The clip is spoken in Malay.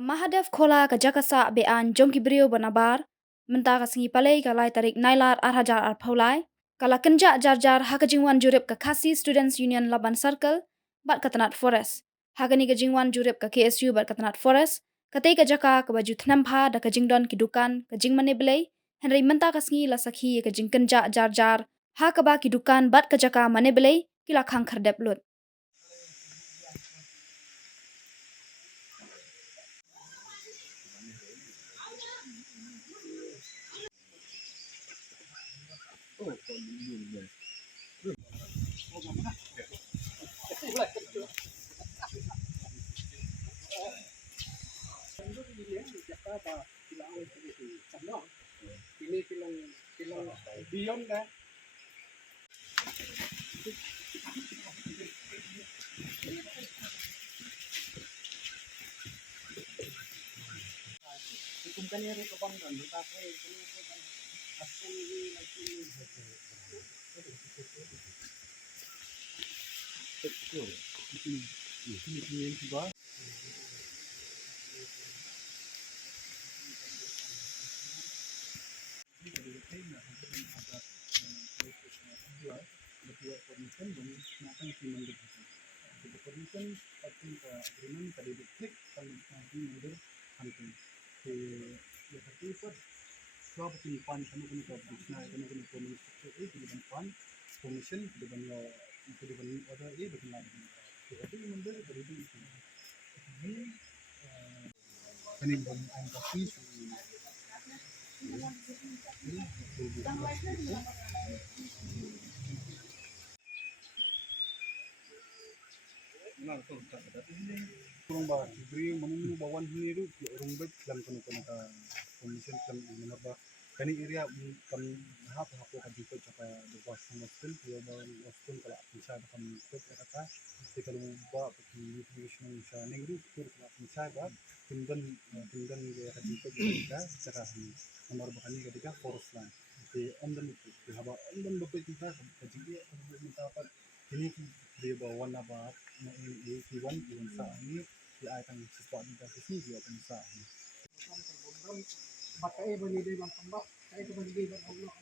Mahadef khola ka jakasa bean jongki brio bonabar menta ka singi palai ka lai tarik nailar arhajar arphaulai kala kenja jar hakajingwan jurip ka khasi students union laban circle bat katanat forest hagani ka jingwan jurip ka KSU bat katanat forest katai ka jaka ka baju thnampa da ka jingdon ki dukan ka jingmane belai henry menta ka singi la sakhi ka jing kenja jar ha ka ba ki dukan bat ka jaka mane belai kila khang khardep lut. Kurang ba diberi menunggu bawan sendiri orang baik dan kena komisen dan nomor ba kani area kan hap kan juga cakap dewas ngostel dia bawa ngostel kalau bisa kan ikut kata kita lupa bagi nutrition bisa negeri tur kalau bisa ba tinggal dia kan juga kita cakap nomor bahani ketika forest land di omdan itu di haba omdan betul kita kajian minta apa ini dia bawa nabat na iwan sa ini di akan sesuatu dari sini dia akan sa ini pakai bagi dia tambah saya itu bagi dia Allah